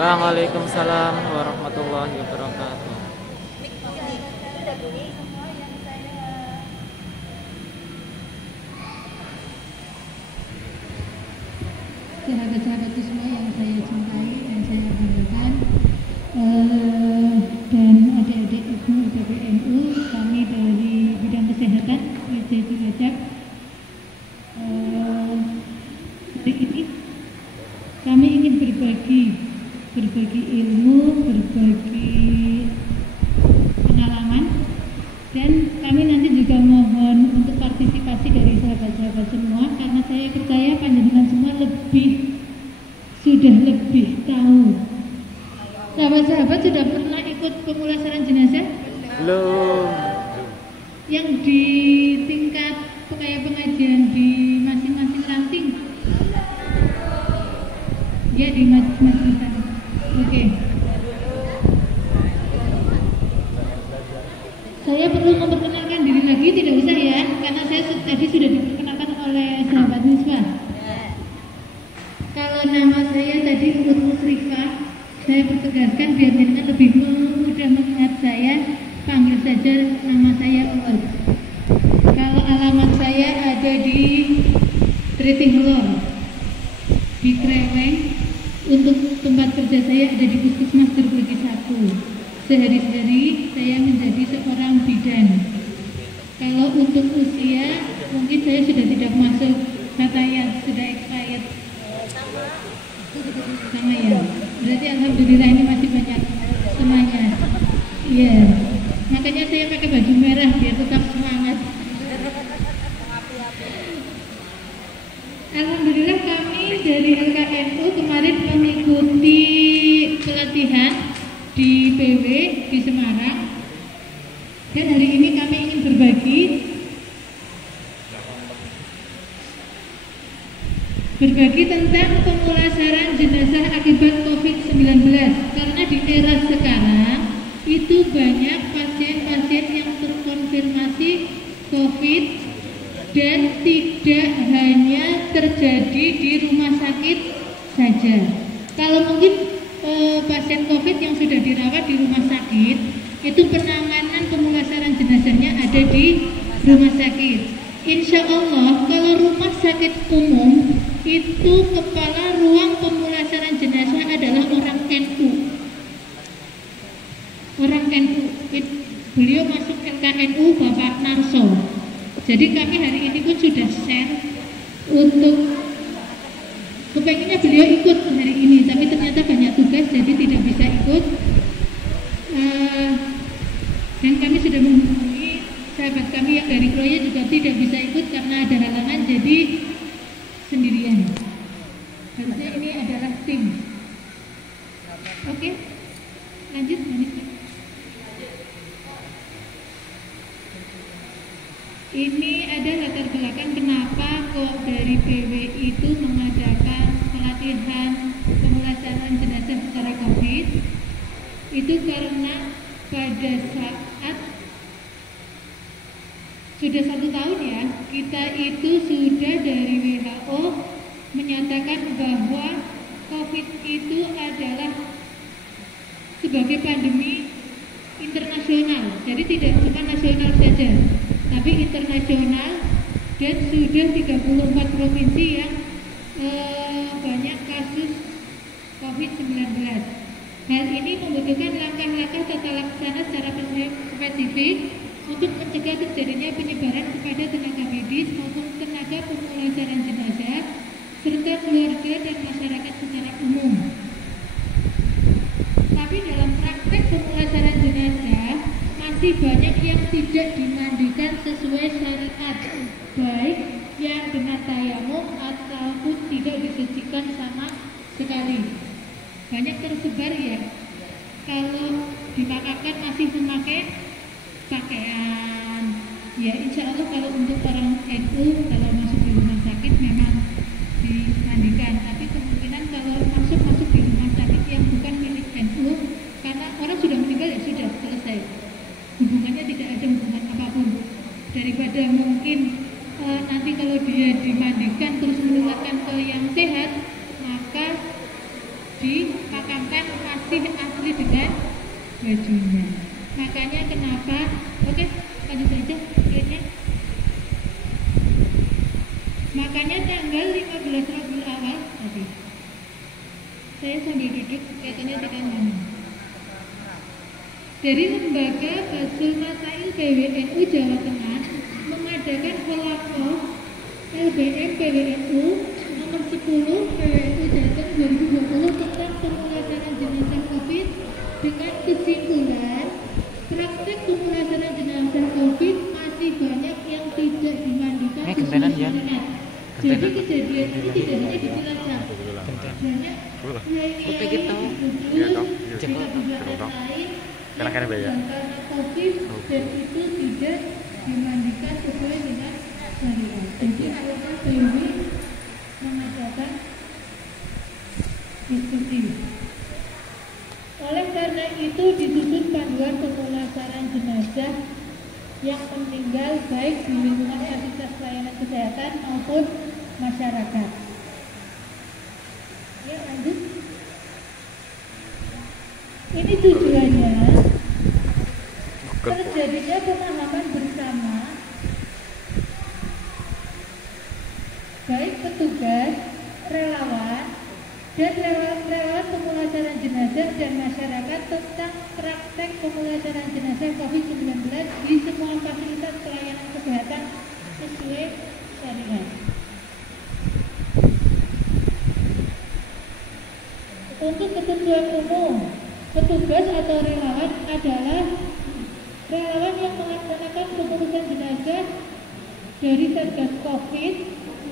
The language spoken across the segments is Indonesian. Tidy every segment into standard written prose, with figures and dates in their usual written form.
Waalaikumsalam warahmatullahi wabarakatuh. Sahabat-sahabatku semua yang saya cintai dan saya banggakan, dan adik-adik ibu PBNU, kami dari bidang kesehatan WJ Cilacap. Hari ini kami ingin berbagi ilmu, berbagi pengalaman, dan kami nanti juga mohon untuk partisipasi dari sahabat-sahabat semua, karena saya percaya panjenengan semua sudah lebih tahu. Sahabat-sahabat sudah pernah ikut pemulasaran jenazah? Belum. Yang di tingkat kayak pengajian di masing-masing ranting? Ya, di masing-masing ranting. Oke. Saya perlu memperkenalkan diri lagi, tidak usah ya, karena saya tadi sudah diperkenalkan oleh sahabat Niswa. Kalau nama saya tadi Ut Musrifah, saya pertegaskan biar jenengan lebih mudah mengingat saya, panggil saja nama saya Ut. Kalau alamat saya ada di Tritingulor, di Kreweng. Untuk tempat kerja saya ada di Puskesmas Terbagi 1. Sehari-hari saya menjadi seorang bidan. Kalau untuk usia, mungkin saya sudah tidak masuk katanya, sudah expired. Sama ya. Berarti alhamdulillah ini masih banyak semuanya. Iya. Makanya saya pakai baju merah biar tetap semangat. Alhamdulillah kami dari LKNU kemarin mengikuti pelatihan di PW di Semarang, dan hari ini kami ingin berbagi tentang pemulasaran jenazah akibat COVID-19, karena di era sekarang itu banyak pasien-pasien yang terkonfirmasi COVID dan tidak hanya terjadi di rumah sakit saja. Kalau mungkin pasien COVID yang sudah dirawat di rumah sakit, itu penanganan pemulasaran jenazahnya ada di rumah sakit. Insya Allah kalau rumah sakit umum itu kepala ruang pemulasaran jenazah adalah orang NU. Orang NU, beliau masuk LKNU Bapak Narso. Jadi kami hari ini pun sudah share untuk kepengennya beliau ikut hari ini, tapi ternyata banyak tugas jadi tidak bisa ikut. Dan kami sudah menghubungi sahabat kami yang dari Kroya juga tidak bisa ikut karena ada halangan, jadi sendirian. Harusnya ini adalah tim. Oke, lanjut Manik. Ini ada latar belakang kenapa kok dari PW itu mengadakan pelatihan pemulasaran jenazah secara COVID. Itu karena pada saat sudah 1 tahun ya, kita itu sudah dari WHO menyatakan bahwa COVID itu adalah sebagai pandemi internasional. Jadi tidak cuma nasional saja, tapi internasional, dan sudah 34 provinsi yang banyak kasus COVID-19. Hal ini membutuhkan langkah-langkah tata laksana secara spesifik untuk mencegah terjadinya penyebaran kepada tenaga medis maupun tenaga pemulasaran jenazah serta keluarga dan masyarakat secara umum. Tapi dalam praktek pemulasaran jenazah masih banyak yang tidak dimandikan sesuai syariat, baik yang dengan tayamum ataupun tidak disucikan sama sekali. Banyak tersebar ya. Kalau dimakamkan masih memakai pakaian. Ya insya Allah kalau untuk orang NU kalau masuk di rumah sakit memang dimandikan. Tapi kemungkinan kalau masuk di rumah sakit yang bukan milik NU, karena orang sudah meninggal ya sudah selesai. Hubungannya tidak ada hubungan apapun. Daripada mungkin nanti kalau dia dimandikan terus menularkan ke yang sehat, maka dimakamkan masih asli dengan bajunya. Makanya kenapa? Oke, lanjut saja slide-nya. Makanya tanggal 15 Rabiul Awal tadi. Saya sambil duduk, kelihatannya tidak nyaman. Dari Lembaga Basul Masail PWNU Jawa Tengah mengadakan kolakol LBM PWNU nomor 10 PWNU Jateng 2020 tentang pemulasaran jenazah COVID dengan kesimpulan praktek pemulasaran jenazah COVID masih banyak yang tidak dimandikan sesuai syariat. Jadi kejadian ini tidak hanya di Cilacap, banyak kiai-kiai di Kudus, di kabupaten lain karena COVID dan itu tidak dimandikan sesuai dengan syariat. Jadi akhirnya PW mengadakan diskusi. Oleh karena itu disusun panduan pemulasaran jenazah yang meninggal baik di lingkungan fasilitas pelayanan kesehatan maupun masyarakat. Ya, lanjut. Ini tujuannya terjadinya pemahaman bersama baik petugas, relawan, dan relawan pemulasaran jenazah dan masyarakat tentang praktek pemulasaran jenazah COVID-19 di semua fasilitas pelayanan kesehatan sesuai syariat. Untuk ketentuan umum, petugas atau relawan adalah relawan yang melaksanakan pengurusan jenazah dari Satgas COVID.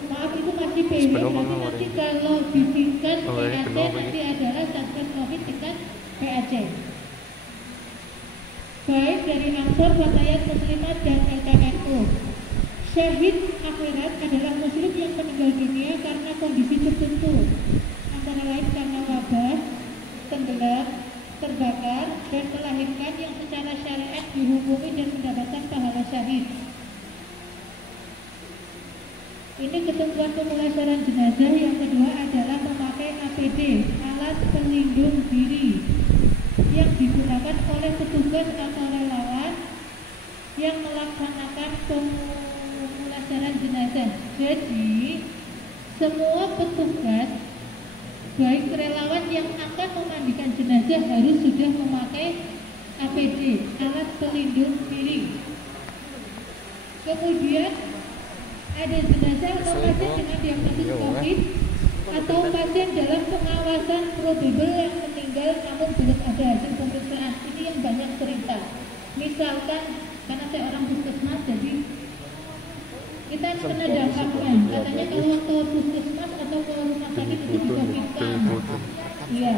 Maaf, itu masih PW, tapi nanti kalau disingkat PAC nanti adalah Satgas COVID tingkat PAC. Baik dari Ansor, Fatayat, Muslimat, dan LKNU. Syahid akhirat adalah muslim yang meninggal dunia karena kondisi tertentu, antara lain karena wabah, tenggelam, terbakar, dan melahirkan yang secara syariat dihukumi dan mendapatkan pahala syahid. Ini ketentuan pemulasaran jenazah. Yang kedua adalah memakai APD, alat pelindung diri, yang digunakan oleh petugas atau relawan yang melaksanakan pemulasaran jenazah. Jadi semua petugas baik relawan yang akan memandikan jenazah harus sudah memakai APD, alat pelindung diri. Kemudian ada jenazah atau pasien dengan diagnosis COVID atau pasien dalam pengawasan probable yang meninggal namun belum ada hasil pemeriksaan. Ini yang banyak cerita. Misalkan karena saya orang puskesmas, jadi kita kena dampaknya. Katanya kalau ke puskesmas atau ke rumah sakit itu dikonfiskan. Iya,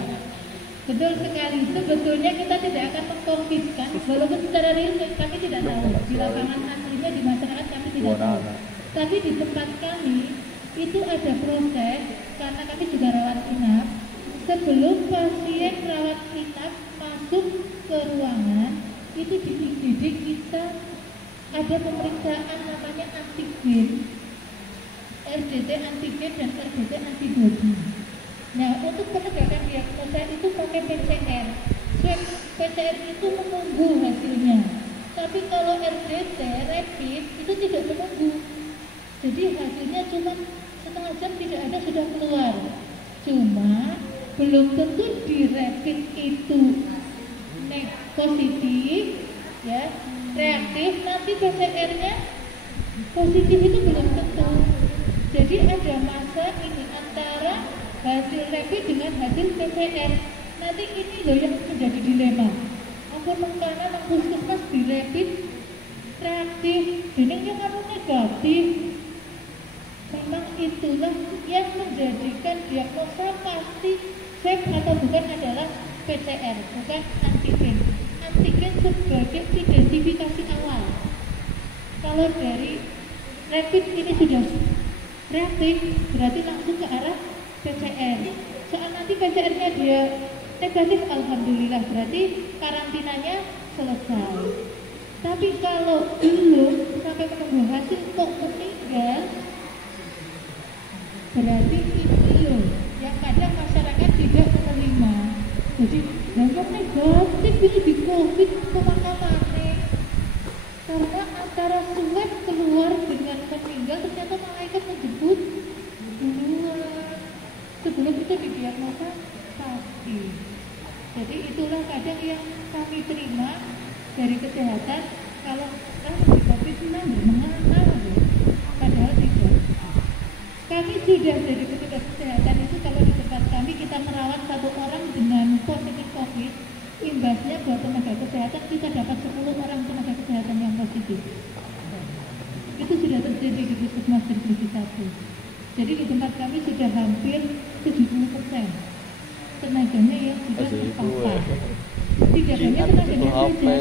betul sekali. Sebetulnya kita tidak akan mengkonfiskan, walaupun secara real kami tidak tahu. Di lapangan aslinya di masyarakat kami tidak tahu. Tapi di tempat kami itu ada proses, karena kami juga rawat inap. Sebelum pasien rawat inap masuk ke ruangan, itu di IGD kita ada pemeriksaan namanya antigen, RDT antigen dan RDT antibody. Nah, untuk penegakan diagnosa itu pakai PCR. Swab PCR itu menunggu hasilnya. Tapi kalau RDT rapid itu tidak menunggu. Jadi hasilnya cuma setengah jam tidak ada sudah keluar. Cuma belum tentu di rapid itu positif, ya, reaktif. Nanti PCR-nya positif itu belum tentu. Jadi ada masa ini antara hasil rapid dengan hasil PCR. Nanti ini loh yang menjadi dilema. Ampun mengkana nang puskesmas di rapid reaktif, ini yang kamu negatif. Memang itulah yang menjadikan diagnosa pasti safe atau bukan adalah PCR, bukan antigen. Antigen sebagai identifikasi awal. Kalau dari rapid ini sudah reaktif, berarti langsung ke arah PCR. Soal nanti PCR-nya dia negatif, alhamdulillah, berarti karantinanya selesai. Tapi kalau belum sampai menunggu hasil kok meninggal, berarti ini loh yang kadang masyarakat tidak menerima. Jadi dampak negatif ini di COVID pemakamannya. Karena antara swab keluar dengan meninggal ternyata malaikat menjemput duluan sebelum itu didiagnosa sakit. Jadi itulah kadang yang kami terima dari kesehatan kalau di COVID memang mengenal, padahal tidak. Kami sudah dari petugas kesehatan itu kalau di tempat kami kita merawat satu orang dengan positif COVID, imbasnya buat tenaga kesehatan kita dapat 10 orang tenaga kesehatan yang positif. Itu sudah terjadi di Puskesmas Divisi 1. Jadi di tempat kami sudah hampir 70% tenaganya yang sudah terpapar. Tidak hanya tenaganya saja.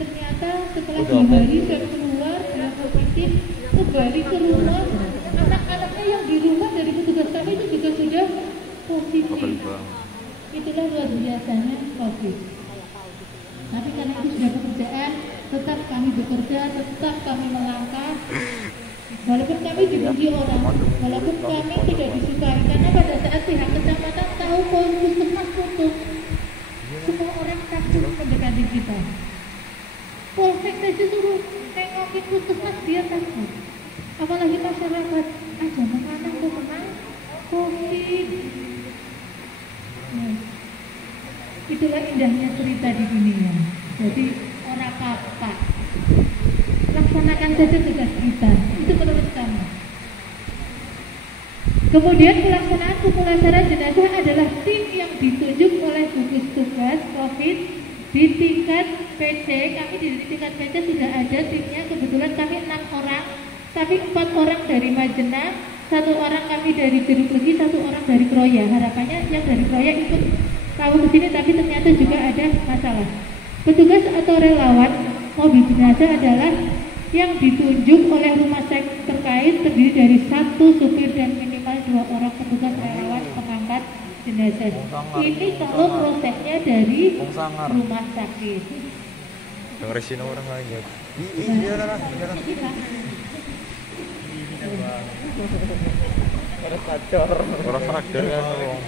Ternyata setelah 2 hari saya keluar dia positif, kembali ke rumah, anak-anaknya yang di rumah dari petugas kami itu juga sudah positif. Itulah luar biasanya COVID. Tapi karena itu sudah pekerjaan, tetap kami bekerja, tetap kami melangkah. Walaupun kami dibenci orang, walaupun kami tidak disukai, karena pada saat pihak kecamatan tahu puskesmas tutup, semua orang takut mendekati kita. Polsek saja suruh nengokin puskesmas, dia takut. Apalagi masyarakat, aja menanam kok menang COVID. Nah, itulah indahnya cerita di dunia. Jadi orang apa, laksanakan saja tugas kita. Itu menurut kami. Kemudian pelaksanaan pemulasaran jenazah adalah tim yang ditunjuk oleh gugus tugas COVID di tingkat PC. Kami di tingkat PC sudah ada timnya. Kebetulan kami 6 orang, tapi 4 orang dari Majenah, 1 orang kami dari Jeruk Legi, 1 orang dari Kroya. Harapannya yang dari Kroya ikut tahu ke sini, tapi ternyata juga ada masalah. Petugas atau relawan mobil jenazah adalah yang ditunjuk oleh rumah sakit terkait, terdiri dari 1 supir dan minimal 2 orang petugas relawan pengangkat jenazah. Ini kalau prosesnya dari rumah sakit. Dengerin orang lagi. Iya lah. Orang sadar kan wong.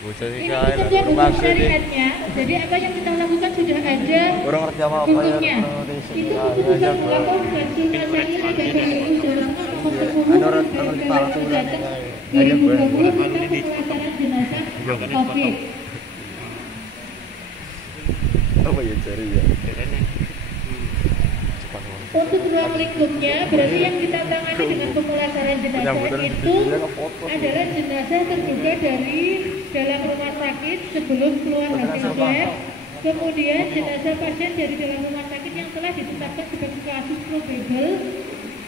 Ini pekerjaan hukum syariatnya. Jadi apa yang kita lakukan sudah ada Orang kerja apa ya? hukumnya. Itu keputusan melakukan konsultasi PKPU dalam nomor 10 dari 2020 tentang pemulasaran jenazah COVID. Apa ya cari ya? Untuk ruang lingkupnya, berarti yang kita tangani dengan pemulasaran jenazah itu adalah jenazah terduga dari dalam rumah sakit sebelum keluar hasil swab, kemudian jenazah pasien dari dalam rumah sakit yang telah ditetapkan sebagai kasus probable,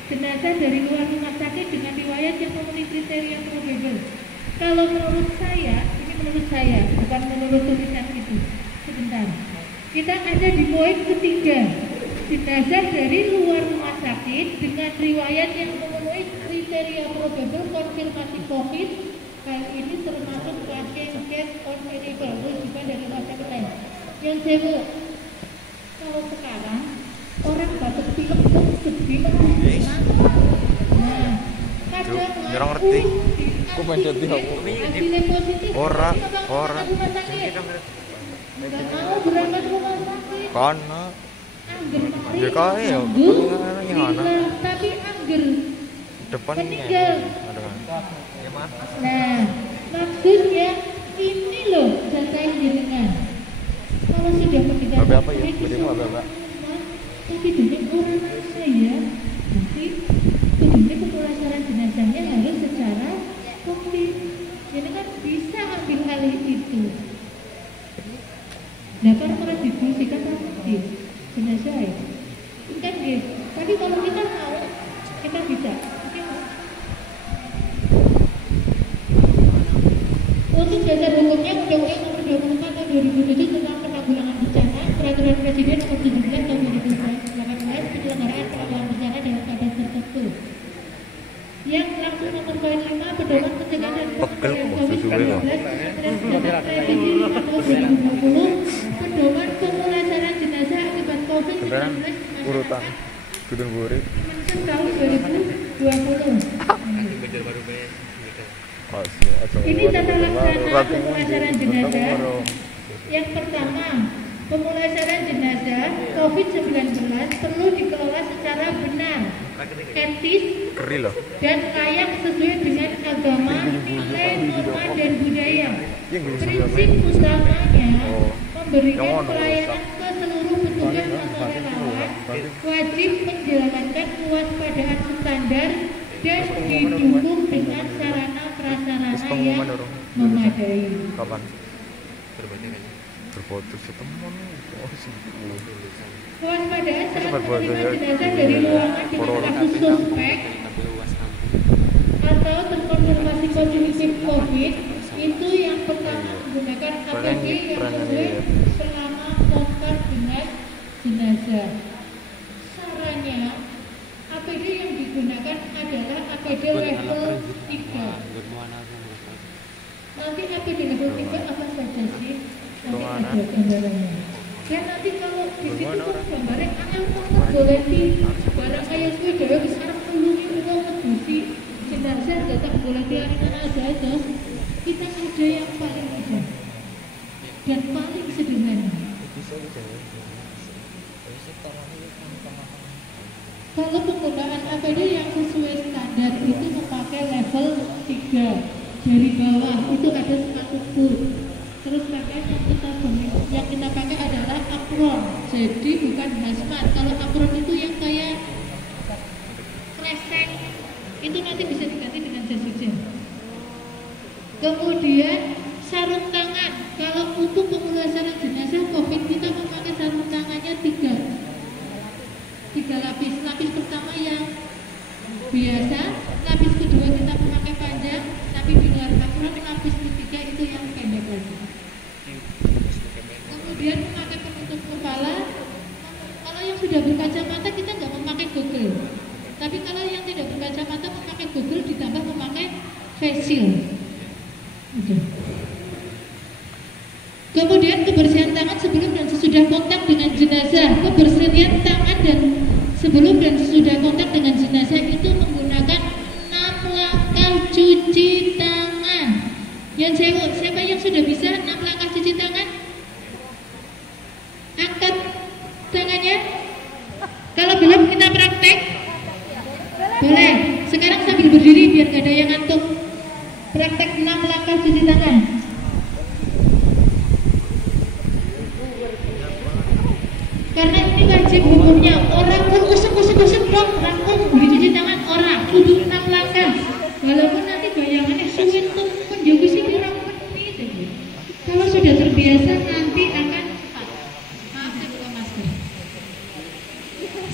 jenazah dari luar rumah sakit dengan riwayat yang memenuhi kriteria probable. Kalau menurut saya, ini menurut saya, bukan menurut tulisan itu. Sebentar. Kita ada di poin ketiga. Jenazah dari luar rumah sakit dengan riwayat yang memenuhi kriteria probable konfirmasi COVID. Hal ini termasuk pasien get on medical juga dari rumah sakit lain. Yang saya kalau sekarang orang batuk pilek itu sedih nah, kadang Jarang ngerti. Kok mencet di aku? Hasilnya positif. Orang. Nggak mau berangkat rumah sakit. Karena Angger mari. Ya kaya ya. Tapi angger depannya meninggal. ada kan. Nah, maksudnya ini loh data yang jenengan. Kalau sudah meninggal, Apa ya? Berimu apa? tidurnya orang saya, nanti tidurnya pemulasaran jenazahnya harus secara komplit. Jadi kan bisa ambil alih itu. Nah, kalau pernah dibersihkan tadi jenazah ya, kan gitu. Tapi kalau kita mau, kita bisa. Untuk dasar hukumnya Undang-Undang Nomor 24 Tahun 2007 tentang Penanggulangan Bencana, Peraturan Presiden Nomor 17 Tahun 2018 penyelenggaraan penanggulangan bencana dalam keadaan tertentu. Yang langsung nomor poin 5 pedoman pencegahan dan pengendalian COVID-19 Revisi 5 Tahun 2020 pedoman pemulasaran jenazah akibat COVID-19 Urutan Gudun Burit tahun 2020. Pas Ini tata laksana pemulasaran jenazah. Yang pertama, pemulasaran jenazah COVID-19 perlu dikelola secara benar, etis, dan layak sesuai dengan agama, nilai, norma, dan budaya. Prinsip utamanya memberikan pelayanan ke seluruh petugas atau relawan, wajib menjalankan kewaspadaan standar dan didukung dengan sarana prasarana yang memadai. Kapan? Berfoto teman. Kewaspadaan saat menerima jenazah dari ruangan dengan kasus suspek atau terkonfirmasi positif COVID itu yang pertama menggunakan APD yang sesuai selama kontak dengan jenazah. Sarannya APD yang digunakan adalah APD level 3. Nanti APD level 3 apa saja sih? Nanti ada gambarannya. Dan nanti kalau di situ kan gambarnya angel banget boleh sih barang kayak suwe dhewe wis arep nulungi wong ngedusi jenazah datang boleh diarani aja terus kita ada yang paling mudah dan paling sederhana. Kalau penggunaan APD yang sesuai standar itu memakai level 3 dari bawah itu ada 100 foot. Terus pakaian yang kita pakai adalah apron, jadi bukan hazmat. Kalau apron itu yang kayak kresek, itu nanti bisa diganti dengan jas hujan. Kemudian sarung tangan. Kalau untuk pemulasaran jenazah COVID kita memakai sarung tangannya 3 lapis. Lapis pertama yang biasa, lapis kedua kita memakai panjang, tapi di luar apron lapis ketiga itu yang pendek lagi. Kemudian memakai penutup kepala. Kalau yang sudah berkacamata kita nggak memakai goggle, tapi kalau yang tidak berkacamata memakai goggle ditambah memakai face shield. Kemudian kebersihan tangan sebelum dan sesudah kontak dengan jenazah. Kebersihan tangan dan sebelum dan sesudah kontak dengan jenazah itu menggunakan 6 langkah cuci tangan. Yang siapa yang sudah bisa 6 langkah cuci tangan? Angkat tangannya. Kalau belum kita praktek. Boleh. Sekarang sambil berdiri biar gak ada yang ngantuk. Praktek 6 langkah cuci tangan. Karena ini wajib hukumnya. Orang pun usuk dong rangkum dicuci tangan orang. Kudu 6 langkah. Walaupun nanti bayangannya suwit tuh menjaga sih kurang menit. Kalau sudah terbiasa nanti akan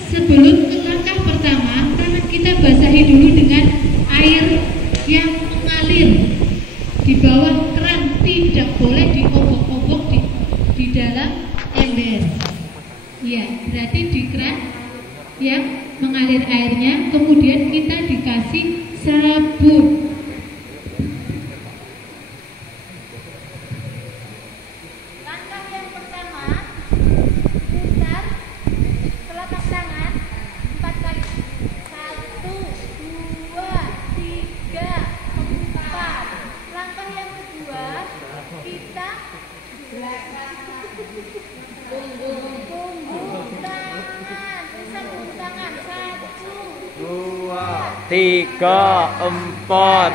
sebelum ke langkah pertama, tangan kita basahi dulu dengan air yang mengalir di bawah keran, tidak boleh diobok-obok di dalam ember. Ya, berarti di keran yang mengalir airnya, kemudian kita dikasih sabun. Langkah yang pertama, putar telapak tangan 4 kali. 1, 2, 3, 4. Langkah yang kedua, kita punggung tangan, sambung tangan. 1, 2, 3, 4.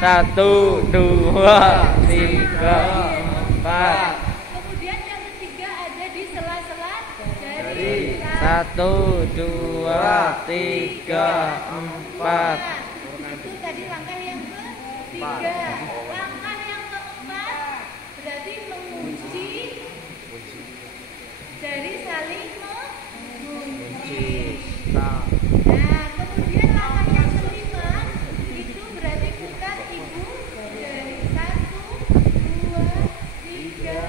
1, 2, 3, 4. Kemudian yang ketiga ada di sela-sela jari. 1, 2, 3, 4. Itu tadi langkah yang ketiga. Langkah yang keempat berarti mengunci jari saling mengunci. Nah, kemudian langkah yang kelima itu berarti putar ibu dari 1, 2, 3,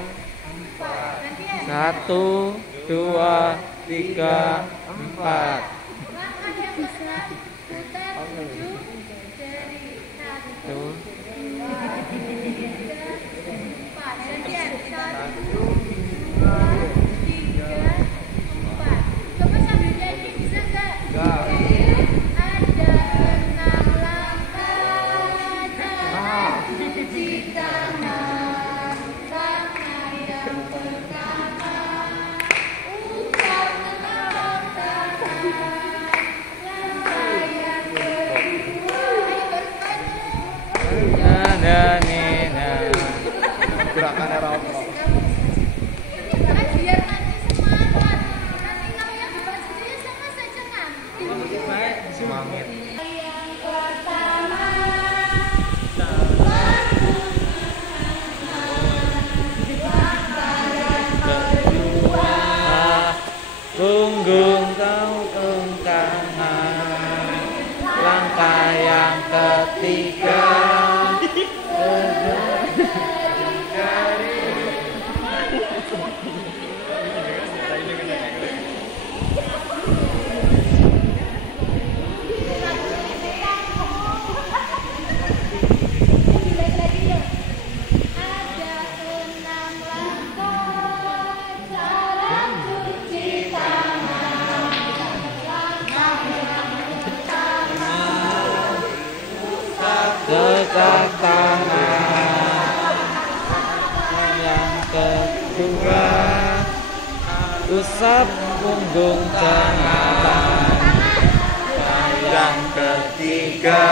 4. Nanti ya. 1, 2, 3, 4. Langkah yang keenam putar ujung jari. 1, 2, 3, 4. Gantian. 1, 2, 3, 4. Coba sambil nyanyi bisa nggak? Ada 6 langkah. Semangat. Punggung kau tengkangan. Langkah yang ketiga. Dekat tangan. Yang kedua, usap punggung tangan. Yang ketiga,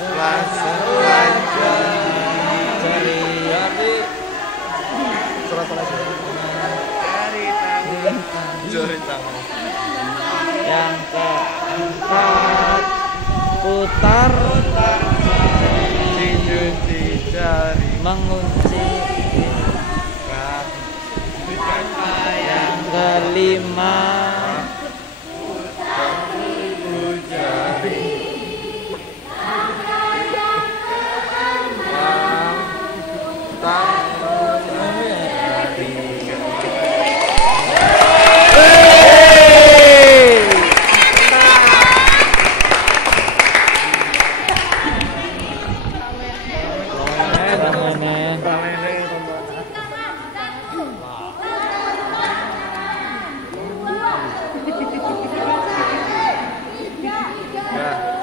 selat jari. Jari tangan. Yang keempat, putar Dicuci jari. mengunci. Yang kelima,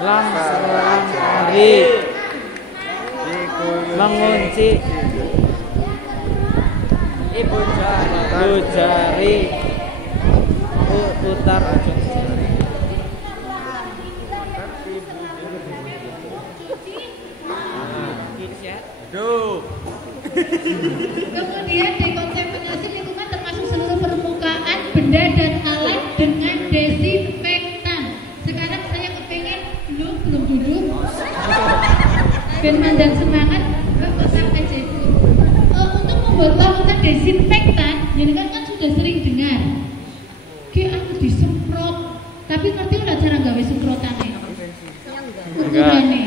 langkah mengunci. Ibu jari putar ujung jari. Kemudian dekontaminasi lingkungan termasuk seluruh permukaan, benda dan alat dengan desinfektan. Sekarang saya kepengen belum duduk. Ben mandang semangat, besar aja itu. Untuk membuat larutan desinfektan, jadi kan sudah sering dengar. Aku disemprot, tapi ngerti nggak cara gawe semprotannya? Ukurannya.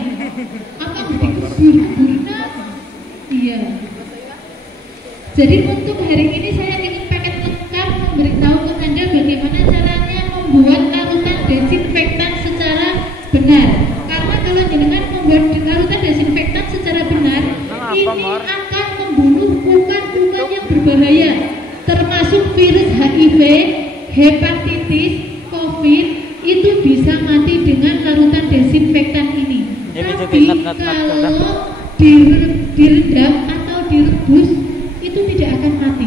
Apa dikebur-keburna? Iya. Jadi untuk hari ini saya ingin paket lengkap memberitahu ke Anda bagaimana caranya membuat larutan desinfektan secara benar. Karena kalau dengan membuat larutan desinfektan secara benar, ini akan membunuh kuman-kuman yang berbahaya, termasuk virus HIV, hepatitis, COVID, itu bisa mati dengan larutan desinfektan ini. Tapi kalau direndam atau direbus itu tidak akan mati.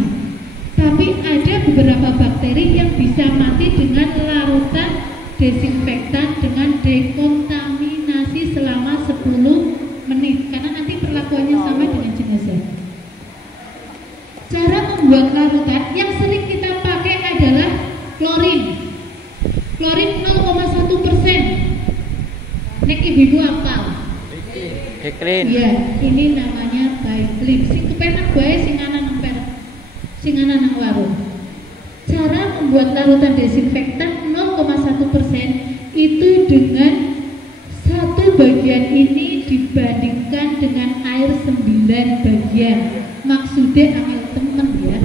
Tapi ada beberapa bakteri yang bisa mati dengan larutan desinfektan dengan dekontaminasi selama 10 menit karena nanti perlakuannya sama dengan jenazah. Cara membuat larutan yang sering kita pakai adalah klorin. Klorin 0,1%. Nek ibu apal. Deklin. Iya, ini namanya Baiklin. Sing kepenak bae sing ana nang warung. Cara membuat larutan desinfektan 0,1% itu dengan satu bagian ini dibandingkan dengan air 9 bagian. Maksudnya angel temen ya.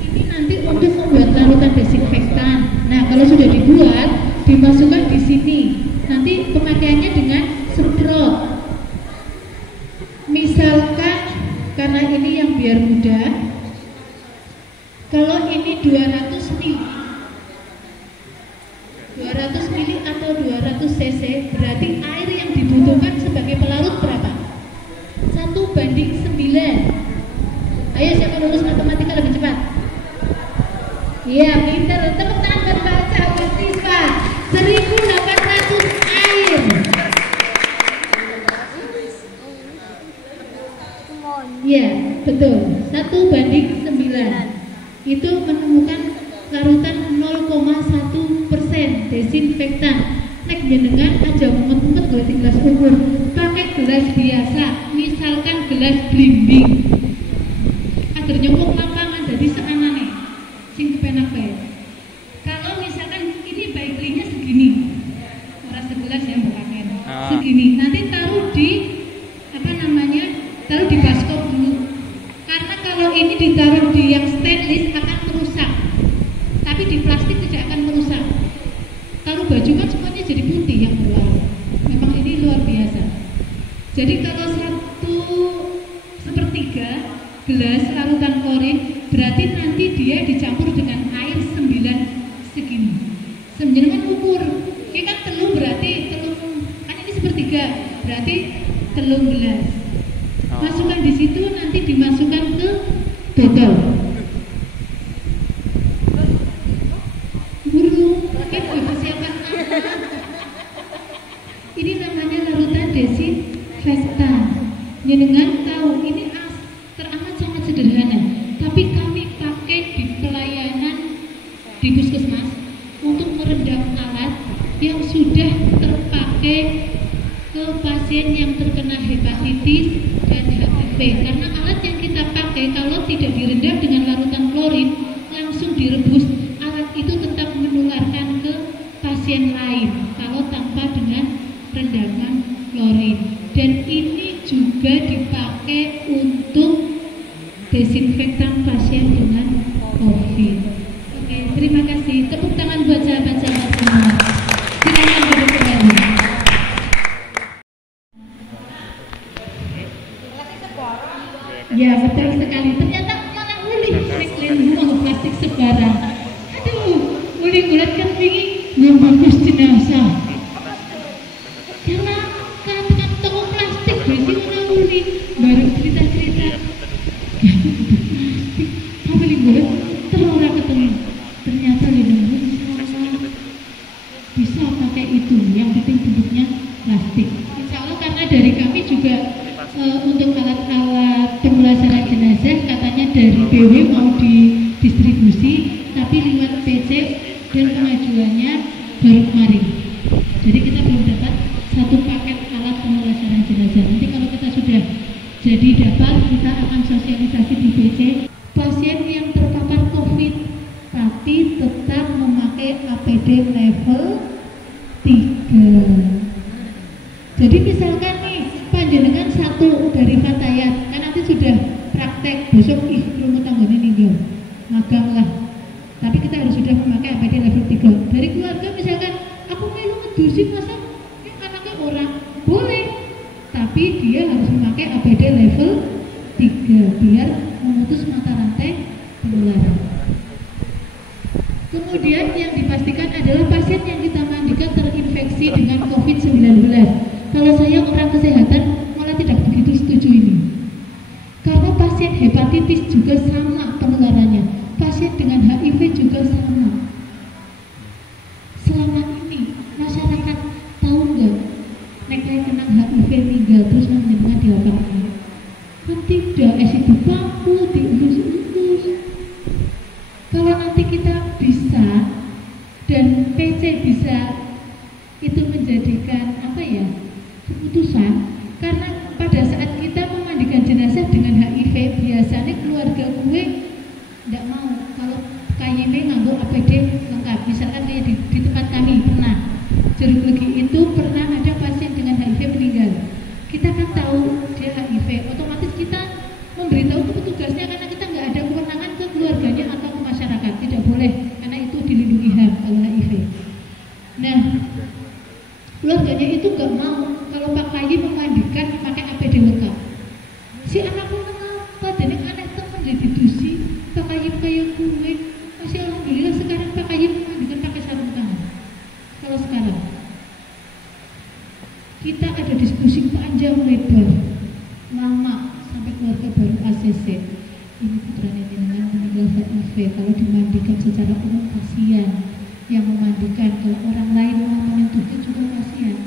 Ini nanti untuk membuat larutan desinfektan. Nah, kalau sudah dibuat, dimasukkan di sini. Nanti pemakaiannya dengan semprot. Misalkan karena ini yang biar mudah, kalau ini 200 ml, 200 ml atau 200 cc, berarti air yang dibutuhkan sebagai pelarut berapa? 1:9. lebih cepat? Iya, pintar. Tepuk tangan buat baca mahasiswa. 1.800 air. Iya, betul. 1:9. Itu menemukan larutan 0,1% desinfektan. Nek jenengan aja mumet-mumet gawe gelas ukur. Pakai gelas biasa, misalkan gelas blimbing. Agar nyemuk lapangan jadi seanane. Sing kepenak bae. Kalau misalkan ini baiklinya segini. Ora segelas ya bukan. Segini. Nanti taruh di taruh di baskom dulu. Karena kalau ini ditaruh di yang stainless akan merusak. Tapi di plastik tidak akan merusak. Taruh baju kan semuanya jadi putih yang berwarna. Memang ini luar biasa. Jadi kalau 1/3 gelas larutan klorin berarti nanti dia dicampur dengan air 9 segini. Sebenarnya ukur. Ini kan telur berarti kan ini 1/3 berarti 3 gelas. Masukkan di situ, nanti dimasukkan ke botol. Persiapan ini namanya larutan desinfektan. Jenengan tahu ini teramat sangat sederhana, tapi kami pakai di pelayanan di puskesmas untuk merendam alat yang sudah terpakai ke pasien yang terkena hepatitis dan HIV. Karena alat yang kita pakai kalau tidak direndam dengan larutan klorin langsung direbus, alat itu tetap menularkan ke pasien lain kalau tanpa dengan rendaman klorin. Dan ini juga dipakai untuk desinfektan pasien dengan COVID. Oke, terima kasih. Tepuk tangan buat sahabat-sahabat semua. Silakan duduk kembali. Ya, betul sekali. Ternyata malah ulih mau plastik sebarang. Aduh, ulih bulat kan tinggi membungkus jenazah. Karena kan toko plastik berarti orang ulih baru cerita-cerita. Kamu bulat terus ketemu. Ternyata lindungi bisa pakai itu. Yang penting bentuknya plastik. Insya Allah karena dari kami juga untuk alat-alat pemulasaran jenazah katanya dari BW mau didistribusi, tapi lewat PC dan pengajuannya baru kemarin. Jadi kita belum dapat satu paket alat pemulasaran jenazah. Nanti kalau kita sudah jadi dapat, kita akan sosialisasi di PC. Pasien yang terpapar COVID tapi tetap memakai APD level 3. Jadi misalkan nih panjenengan satu dari Fatayat, kan nanti sudah praktek, besok rumah tangganya ninggal, magang lah. Tapi kita harus sudah memakai APD level 3. Dari keluarga misalkan, aku melu ngedusin masa anaknya orang, boleh. Tapi dia harus memakai APD level 3 biar memutus mata rantai penularan. Kemudian yang dipastikan adalah pasien yang kita mandikan terinfeksi dengan COVID-19. Kalau saya orang kesehatan malah tidak begitu setuju ini. Karena pasien hepatitis juga sama penularannya. Pasien dengan HIV juga sama. Selama ini masyarakat tahu nggak mereka yang kena HIV meninggal terus meninggal di lapangan? Kan tidak, itu bangku dielus-elus. Kalau nanti kita bisa dan PC bisa itu menjadikan apa ya? Keputusan, karena pada saat kita memandikan jenazah dengan HIV biasanya keluarga gue tidak mau kalau KYB nganggo APD lengkap. Misalkan di tempat kami pernah Jeruk Legi itu pernah ada pasien dengan HIV meninggal. Kita kan tahu dia HIV, otomatis kita memberitahu ke petugasnya karena kita nggak ada kewenangan ke keluarganya atau ke masyarakat, tidak boleh karena itu dilindungi HAM kalau HIV. Nah, keluarganya itu nggak mau kalau Pak KY memandikan pakai APD lengkap. Si anakku kenapa? Dan yang aneh teman jadi dusi Pak KY kayak gue. Masih alhamdulillah sekarang Pak KY memandikan pakai sarung tangan. Kalau sekarang kita ada diskusi panjang lebar, lama sampai keluarga baru ACC. Ini putranya jenengan meninggal meninggal HIV kalau dimandikan secara umum kasihan, yang memandikan kalau orang lain mau menyentuhnya juga kasihan.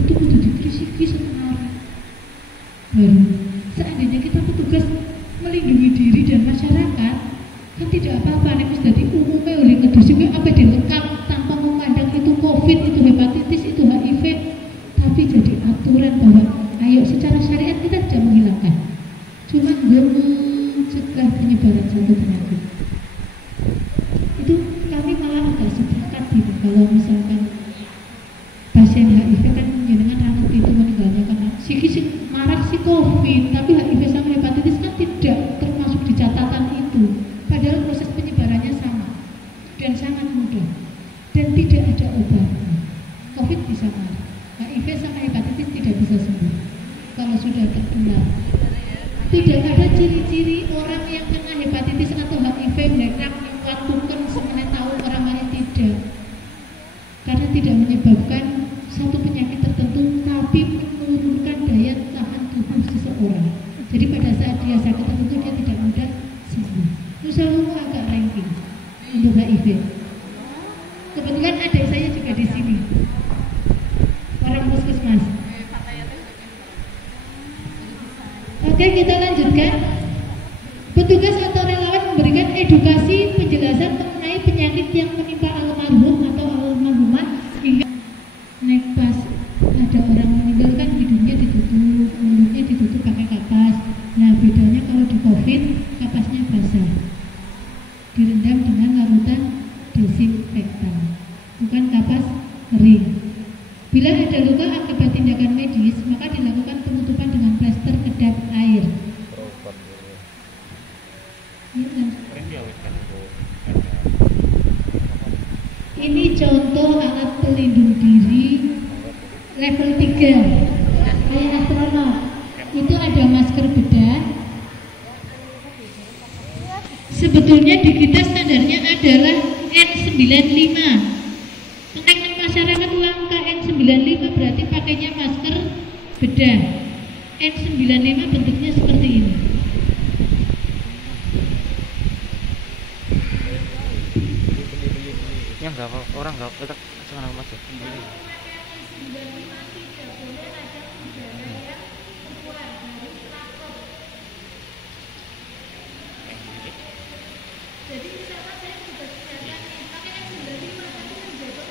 Itu kudu dikrisiki sekarang. Baru seandainya kita petugas melindungi diri dan masyarakat, kan tidak apa-apa. Nek wis dadi umume oleh ngedusi APD lengkap tanpa memandang itu COVID, itu hepatitis, itu HIV, tapi jadi aturan bahwa ayo secara syariat kita tidak menghilangkan, cuma gue mencegah penyebaran satu penyakit. Itu kami malah agak sepakat gitu. Kalau misalkan pasien HIV kan jenengan ranut itu meninggalnya karena psikis marak si COVID, tapi HIV sama hepatitis kan tidak termasuk di catatan itu. Padahal proses penyebarannya sama dan sangat mudah dan tidak ada obatnya. COVID bisa mati, HIV sama hepatitis tidak bisa sembuh kalau sudah tertular. Tidak ada ciri-ciri orang yang kena hepatitis atau HIV meledak melakukan semenit tahun orang lain, tidak, karena tidak menyebabkan satu penyakit tertentu, tapi menurunkan daya tahan tubuh seseorang. Jadi pada saat dia sakit tertentu dia tidak mudah sembuh. Nusalumu agak ranking untuk HIV. Kebetulan adik saya juga di sini, orang puskesmas. Oke, kita lanjutkan. Petugas atau relawan memberikan edukasi penjelasan mengenai penyakit yang menimpa almarhum atau almarhumah hingga naik pas ada orang meninggal kan hidungnya ditutup, mulutnya ditutup pakai kapas. Nah bedanya kalau di COVID kapasnya basah, direndam dengan larutan desinfektan, bukan kapas kering. Bila ada luka akibat tindakan medis, maka dilakukan penutupan dengan plester kedap air. Ini contoh alat pelindung diri level 3 kayak astronot. Itu ada masker bedah. Sebetulnya di kita standarnya adalah N95. Tekan masyarakat langka N95 berarti pakainya masker bedah. N95 bentuknya seperti ini. Yang nggak orang nggak letak senang mas ya. Jadi misalkan saya juga siapkan nih, pakai N95 tapi menjaga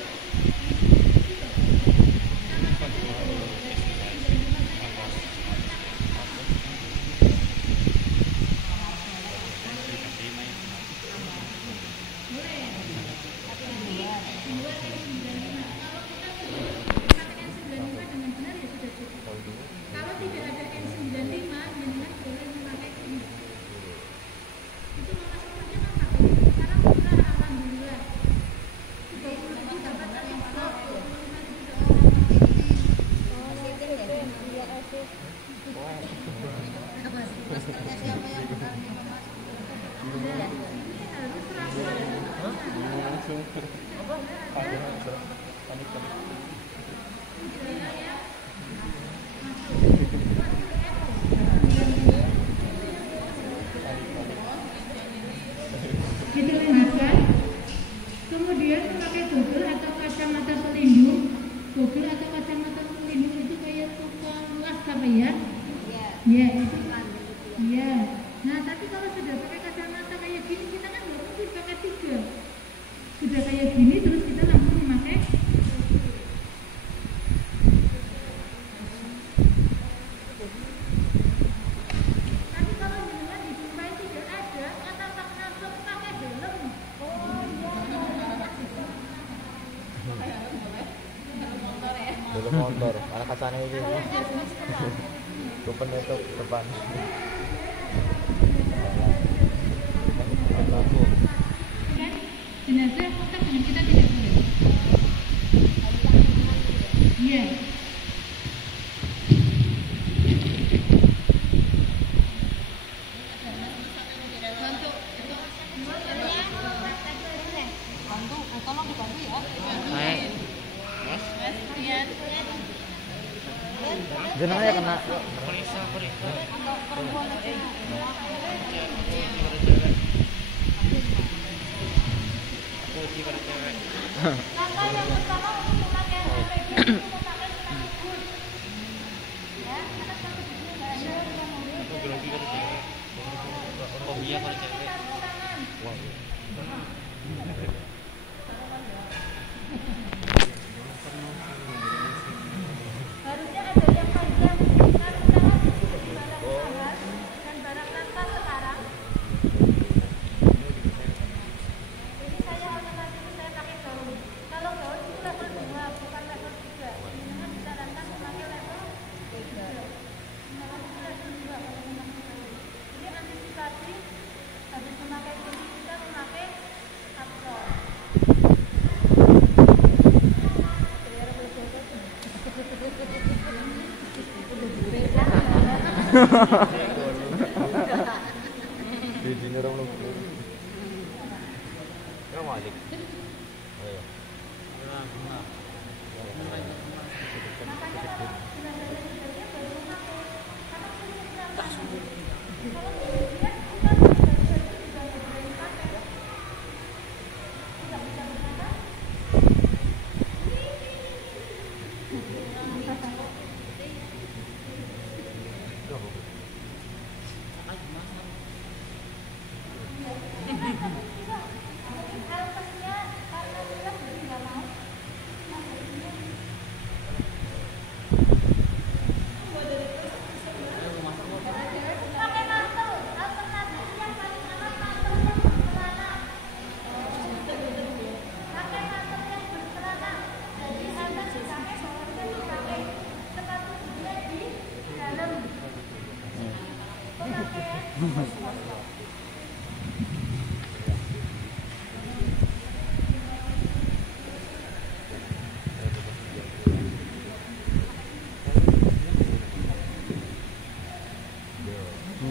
kalau tidak ada N95 jangan boleh memakai ini. Itu memastikannya kan pakai karena murah, alhamdulillah. 30 dapatkan impor, 25 kita lanjutkan. Kemudian memakai goggle atau kacamata pelindung. Goggle atau kacamata pelindung itu kayak tukang las apa ya? Ya, itu. Iya. Nah, tapi kalau sudah pakai kacamata kayak gini, kita kan nggak mungkin pakai 3. Sudah kayak gini, terus kita langsung memakai. Tapi kalau dengan dijumpai tidak ada, langsung pakai helm. Oh iya. Dulu motor, anak kacanya ini. Itu penutup depan. Kan jenazah kontak dengan kita tidak boleh. Iya. Jenengnya kena. Iya kalau cewek. Wow. Harusnya ada yang panjang, sarung tangan di barang tangan dan barang langka sekarang. Jadi saya alternatif saya pakai gaun. Kalau gaun itu level 2, bukan level 3. Dengan disarankan memakai level 3. Kalau itu level 2 kalau memakai gaun. Jadi antisipasi habis memakai kunci kita memakai kapsul. Di sini orang lu. Ya balik. Ayo.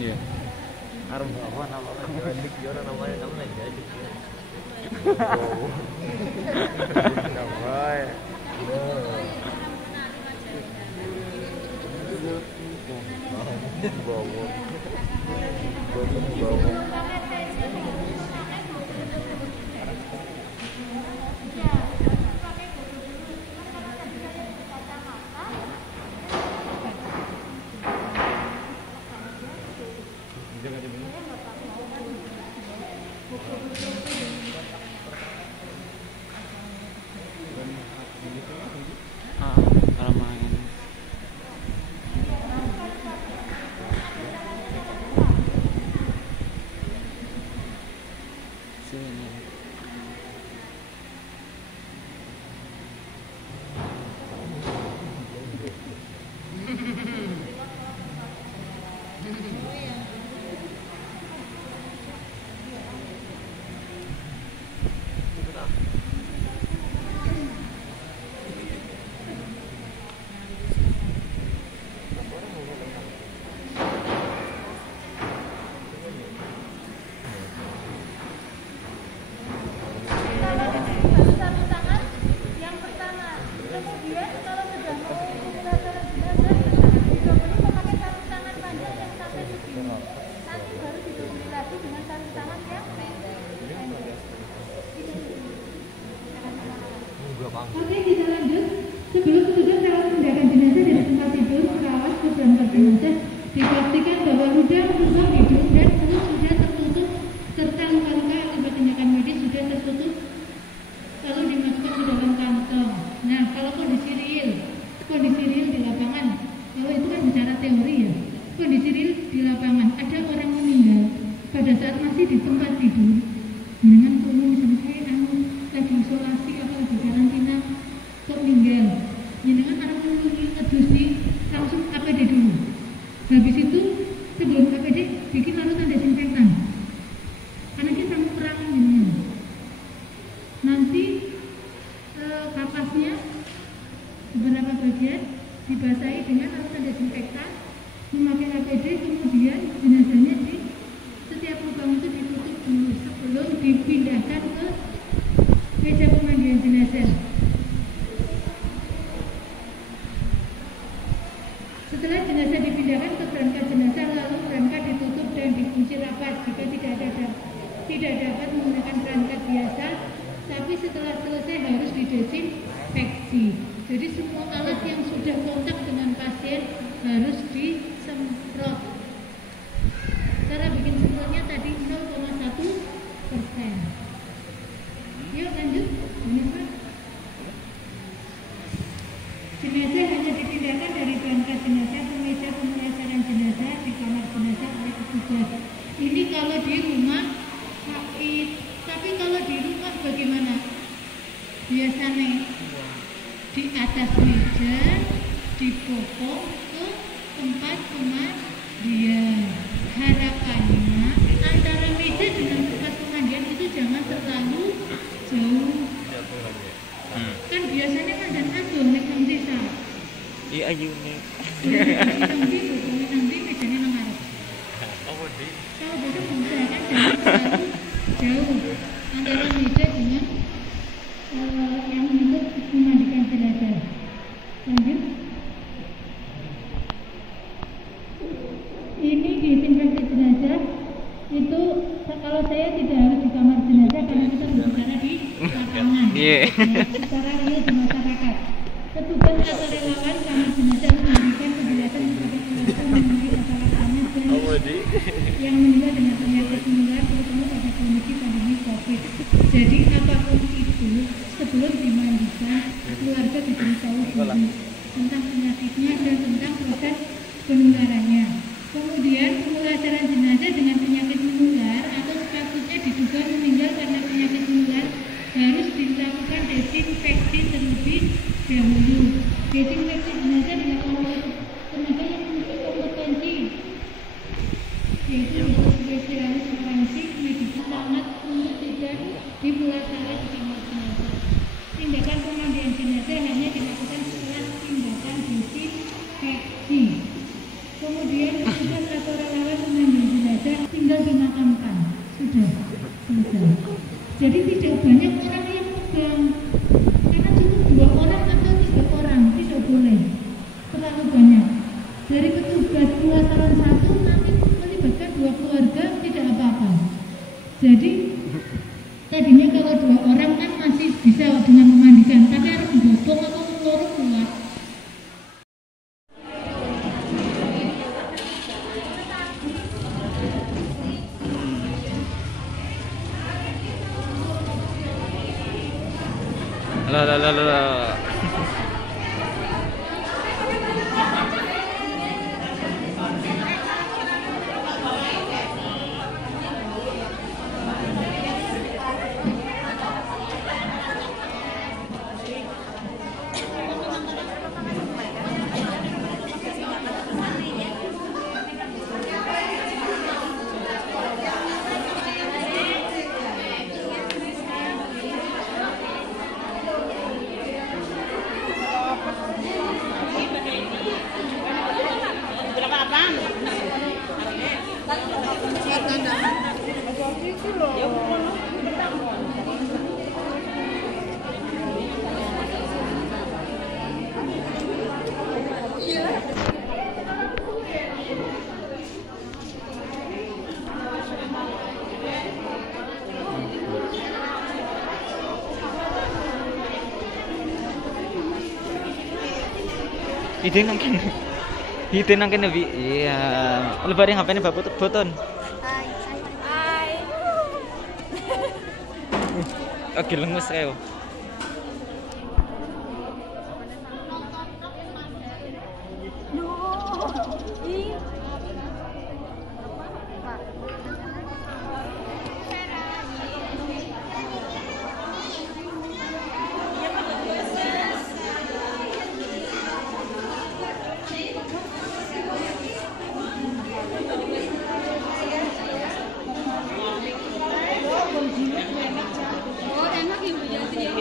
Iya. Arung apa nama? Jadik ya orang namanya Jadik. Wow. Namanya. Bawa. Kalau main sini. Sarung tangan yang pertama. Kemudian kalau sudah mau pemulasaran jenazah, didahului memakai sarung tangan panjang yang sampai segini. Nanti baru didahului lagi dengan sarung tangan yang pendek. Oke, kita lanjut. Sebelum petugas akan memindahkan jenazah dari tempat tidur, perawat berangkat jenazah dipastikan bahwa ludah, lubang hidung dan mulut sudah tertutup serta luka-luka akibat tindakan medis sudah tertutup lalu dimasukkan ke dalam kantong. Nah, kalau kondisi real di lapangan, kalau itu kan bicara teori ya. Kondisi real di lapangan ada orang meninggal pada saat masih di tempat tidur. Dengan misalnya saya lagi isolasi atau lagi karantina kok meninggal. Dengan orang ngedusi langsung APD dulu. Habis itu sebelum APD bikin larutan desinfektan. Karena kita mau perang ini. Nanti kapasnya beberapa bagian dibasahi dengan larutan desinfektan, memakai APD, kemudian jenazahnya di setiap lubang itu ditutup dulu sebelum dipindahkan ke meja pemandian jenazah. Setelah jenazah dipindahkan ke berangkat jenazah, lalu berangkat ditutup dan dikunci rapat jika tidak dapat menggunakan berangkat biasa, tapi setelah selesai harus didesinfeksi. Jadi semua alat yang sudah kontak dengan pasien harus disemprot. Cara bikin semprotnya tadi 0 kalau di rumah tapi kalau di rumah bagaimana? Biasanya di atas meja dipotong ke tempat pemandian. Harapannya antara meja dengan tempat pemandian itu jangan terlalu jauh. Kan biasanya mandan aduh nek nang desa. Iya ayu nih. Nang ndi botone nang ndi mejane nang ngarep. Apa di? Kalau bodoh berusaha kan jangan terlalu jauh antara meja dengan yang untuk memandikan jenazah. Lanjut. Ini disinfeksi jenazah itu kalau saya tidak harus di kamar jenazah karena kita berbicara di lapangan. Iya. Secara real di masyarakat. Petugas atau relawan kamar jenazah memberikan penjelasan kepada keluarga mengenai masalah dan Apa di? yang meninggal dengan penyakit menular terutama pada kondisi pandemi COVID. Jadi apapun itu sebelum dimandikan keluarga diberitahu dulu tentang penyakitnya dan tentang proses penularannya. Kemudian pemulasaran jenazah dengan penyakit menular atau statusnya diduga meninggal karena penyakit menular harus dilakukan desinfeksi terlebih dahulu. Desinfeksi jenazah dilakukan oleh tenaga yang memiliki kompetensi yaitu spesialis forensik medis sangat untuk tidak dimulasarkan di kamar jenazah. Tindakan pemandian jenazah hanya dilakukan setelah tindakan desinfeksi. Kemudian petugas atau relawan pemandian jenazah tinggal dimakamkan. Sudah selesai. Jadi tidak banyak orang yang pegang karena cukup 2 orang atau 3 orang, tidak boleh terlalu banyak. Dari petugas pemulasaran 1 nanti melibatkan 2 keluarga tidak apa-apa. Jadi tadinya kalau 2 orang kan masih bisa dengan memandikan, tapi harus botong atau telur kuat. Lah. Itu nang kene bi. Iya. Lebarin HP-ne Bapak boton. Hai. Oke, lemes kae. Oh, enak ibu ya.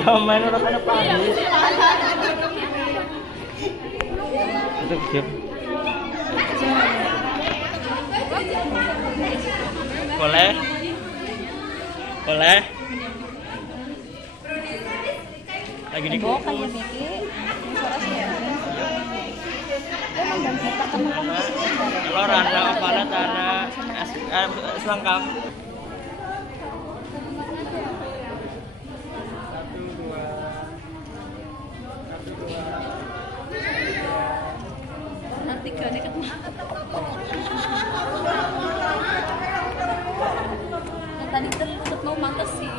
Ya main rasanya panis. Itu game. Boleh? Boleh? Lagi di Oh, kayak Miki. Suara sih. Emang dan kita teman-teman kalau Rana Aparat Rana selengkap. nanti gak nih ketemu. Tadi terlalu mau mantas sih.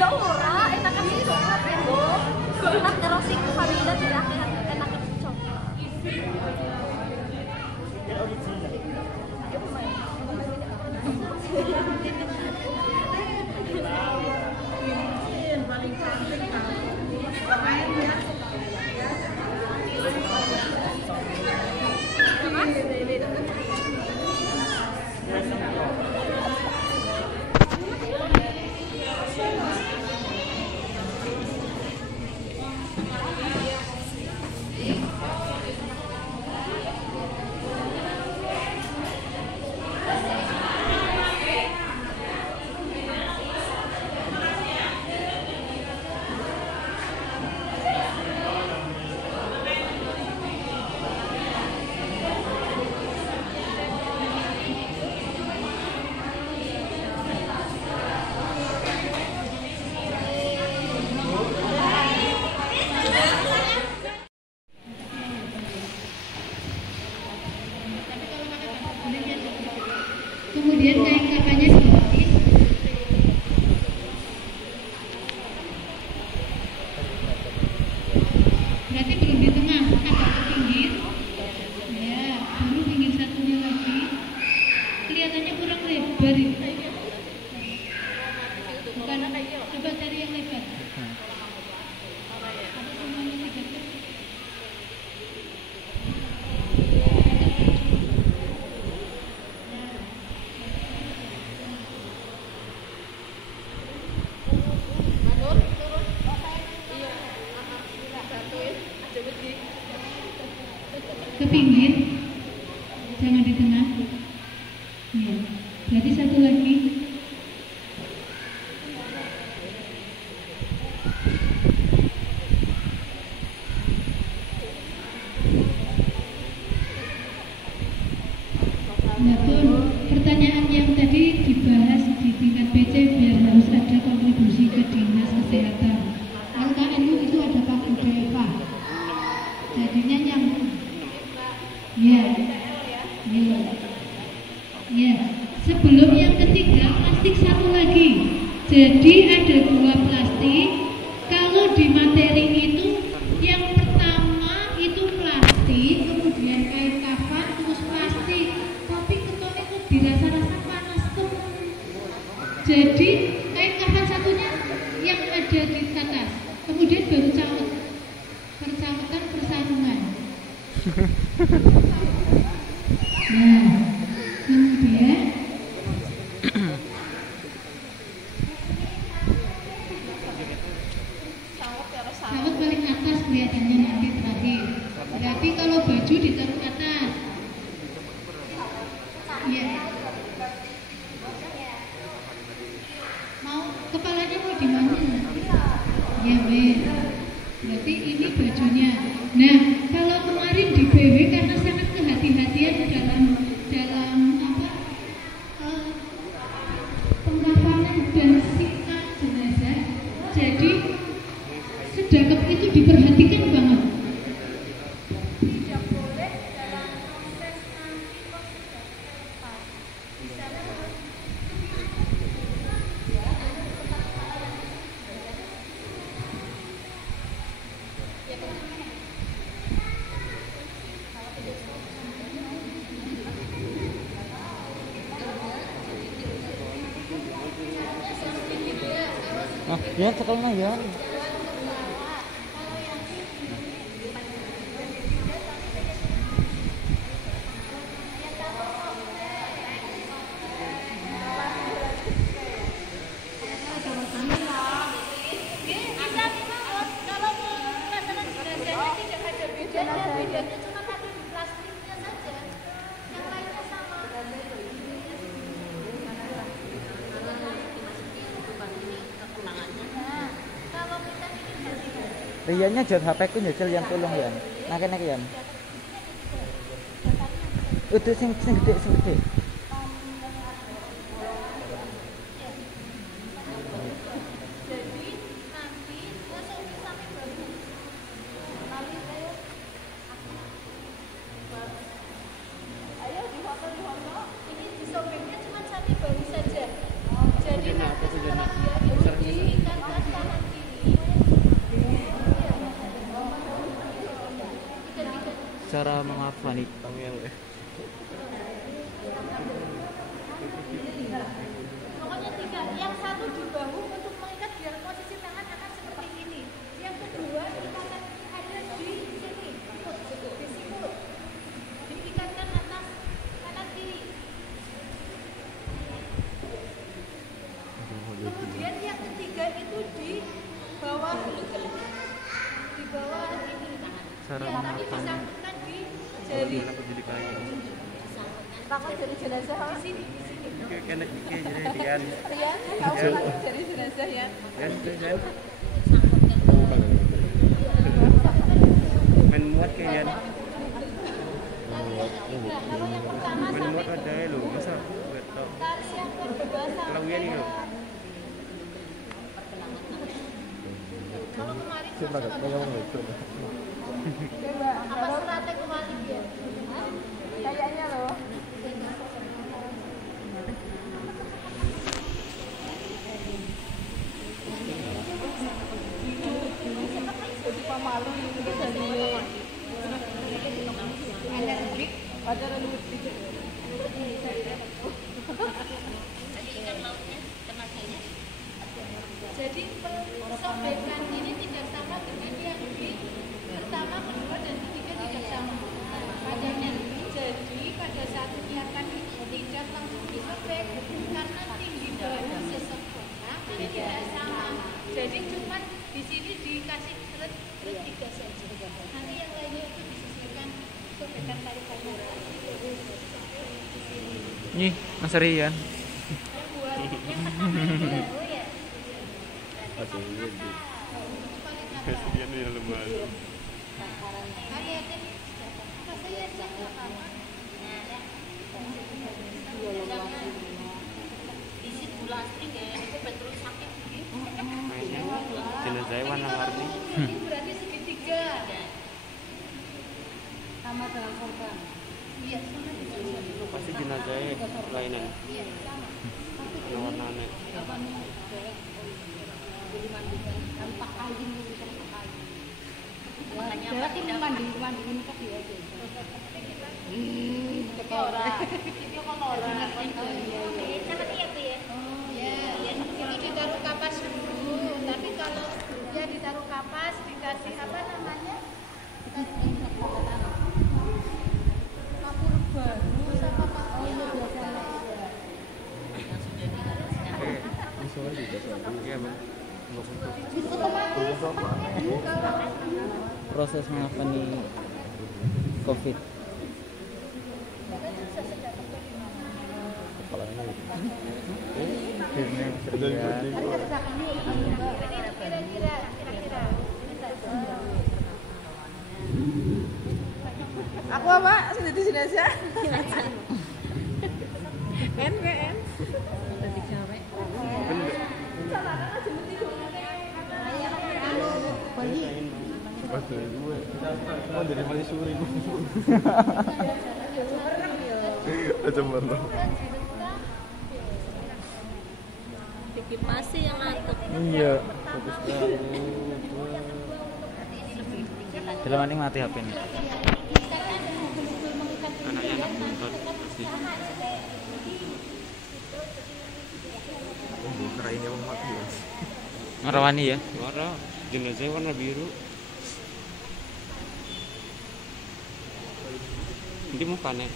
Ya ora, enak kan sih coklat ya, Bu. Enak terus sih vanilla di akhir enak coklat. Kemudian kain kafannya diganti. Berarti belum di tengah, agak ke pinggir. Ya, dulu pinggir satunya lagi. Kelihatannya kurang lebar ini. Bukan, coba cari yang lebar. Atau semuanya tiga. Ke pinggir, jangan di tengah. Ya, berarti satu lagi. Nah, Tun, pertanyaan yang tadi dibahas di tingkat PC biar harus ada kontribusi ke dinas kesehatan. LKNU itu ada Pak Budeva. Jadinya nyambung. Ya, ya, ya. Sebelum yang ketiga, plastik satu lagi. Jadi ada dua plastik. Kalau di materi itu, yang pertama itu plastik, kemudian kain kafan, terus plastik. Tapi ketone kok dirasa-rasa panas tuh. Jadi kain kafan satunya yang ada di atas, kemudian baru cawet. Percawetan persarungan. Nah, kemudian sawat paling atas kelihatannya nanti terakhir. Berarti kalau baju ditaruh atas. Iya. dalam apa pengapanan dan sikat jenazah. Jadi sedekap itu diperhatikan banget. Tidak boleh dalam proses nanti kok sudah tepat. Misalnya Ah, ya sekolahnya ya. kalau melaksanakan jenazahnya tidak ada bedanya cuma ada di plastiknya saja, yang lainnya sama. Nah, kalau kita bikin ganti Riannya jod HP ku njajal yang tolong ya. Nak yan. Udah sing gede sing gede. jadi nanti langsung sampai baru nanti ayo di foto ini disobeknya cuma sampai baru saja. Jadi nanti setelah dia itu diikat ke kanan kiri. Cara mengafani Pokoknya tiga, yang satu di bahu untuk mengikat biar posisi tangan akan seperti ini. Yang kedua di tangan ada di sini, di sikut. Diikatkan atas kanan kiri. Kemudian yang ketiga itu di bawah di bawah ini tangan. Cara Ya, tapi mengafani. disambungkan di jari. Takut dari jenazah di sini. Kena kike jadi Rian. Ya, tahu takut dari jenazah ya. Main muat kayak Nah, kalau yang pertama main sampai muat ada lo. Masa buat tau. tali yang kedua sampai Lawian ini lo. kalau kemarin apa suratnya kemarin ya? Kayaknya loh. Jadi pemalu ini jadi alergik pada alergik. Jadi sobekan ini tidak sama dengan yang di pertama, kedua, dan ketiga tidak sama padanya. Jadi pada saat kegiatan itu tidak langsung disobek karena tinggi bahu seseorang tidak sama. Jadi cuma di sini dikasih thread tiga saja. Nanti yang lainnya itu disesuaikan sobekan tali kanan. Nih, Mas Rian. Yang buat yang pertama itu ya. Kasihan dia lemah. Jenazah warna-warni. Ini berarti segitiga. Sama dengan korban. Iya, sama dengan Pasti jenazah lainan. iya, sama. Warna-warna. Berarti mandiin kaki aja. Itu kan orang. Seperti itu ya. Iya, itu ditaruh kapas dulu. Tapi kalau dia ditaruh kapas dikasih apa namanya? Kapur baru sama kapur Iya, Bang. Proses mengafani COVID. kira-kira. Aku apa? Sudah di jenazah. Oh, dari Malisuri. Aja merlo. Dikipasi yang ngantuk. Iya, fokus banget. Dalam ini mati HP ini. Anaknya anak nonton pasti. Oh, kerainnya mau mati ya. Ngarawani ya. Warna jenazahnya warna biru. Ini mukanya.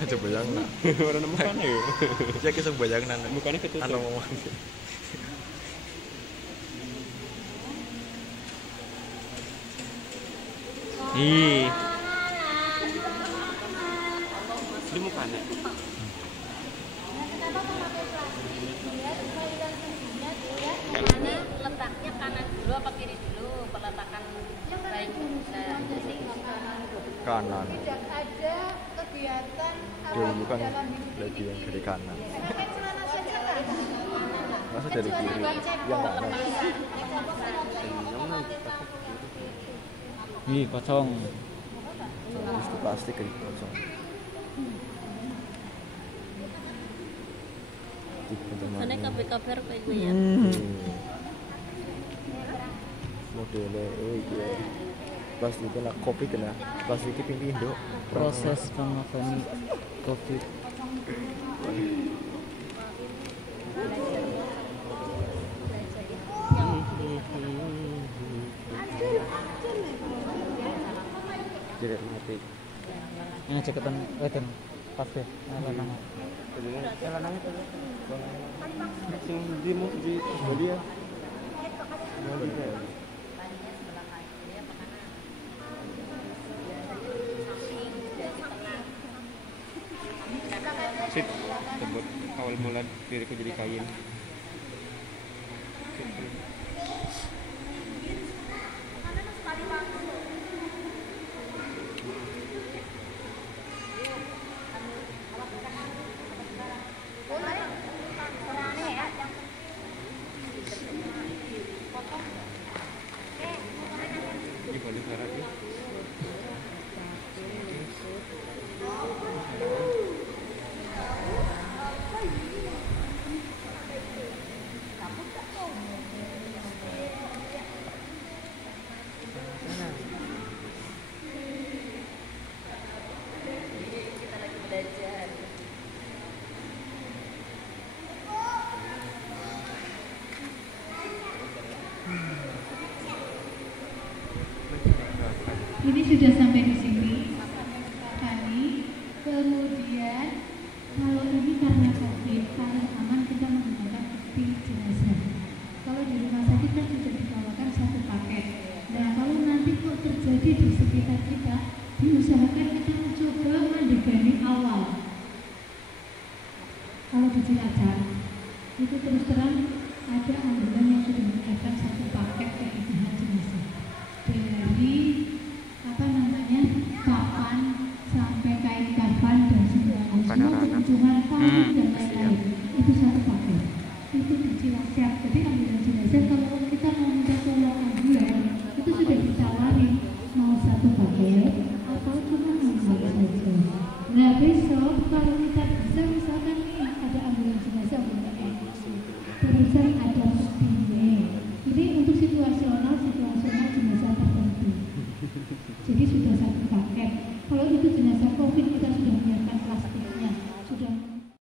Aja bayangna. Warna mukanya ya. Ya kisah bayangna. Mukanya ketutup. Anu mau mati. Ih, Ini mukanya. Mana letaknya kanan dulu apa kiri dulu? Peletakan baik Kanan. Tidak ada kegiatan Dulu awal kan dalam hidup lagi yang dari kanan. pakai celana saja kan? Masa dari kiri? Yang kanan. ih kosong. Itu plastik kayak kosong. Mana kafe-kafe kayak gue ya. Modelnya iya. Plastik kena kopi kena plastik pinggir Indo. Proses pengapani kopi. Jadi mati. Ini ceketan weten kafe. Lanang. Sing di mau di dia. Sit, tebut awal mula diriku jadi kain. Di balik karat ya. Ini sudah sampai di sini kami. Kemudian kalau ini karena COVID, karena aman kita menggunakan peti jenazah. Kalau di rumah sakit kan sudah dibawakan satu paket. Nah kalau nanti kok terjadi di sekitar kita, diusahakan kita mencoba mandegani awal. Kalau di Cilacap itu terus terang ada ambulan yang sudah menyiapkan satu paket keindahan jenazah dari kapan sampai kain kafan dan semua kebutuhan pagi dan lain-lain itu satu paket. Itu di Cilacap. Jadi ambulan jenazah kalau kita mau minta tolong ambulan itu sudah ditawari mau satu paket atau cuma ambulan saja. Nah besok kalau kita bisa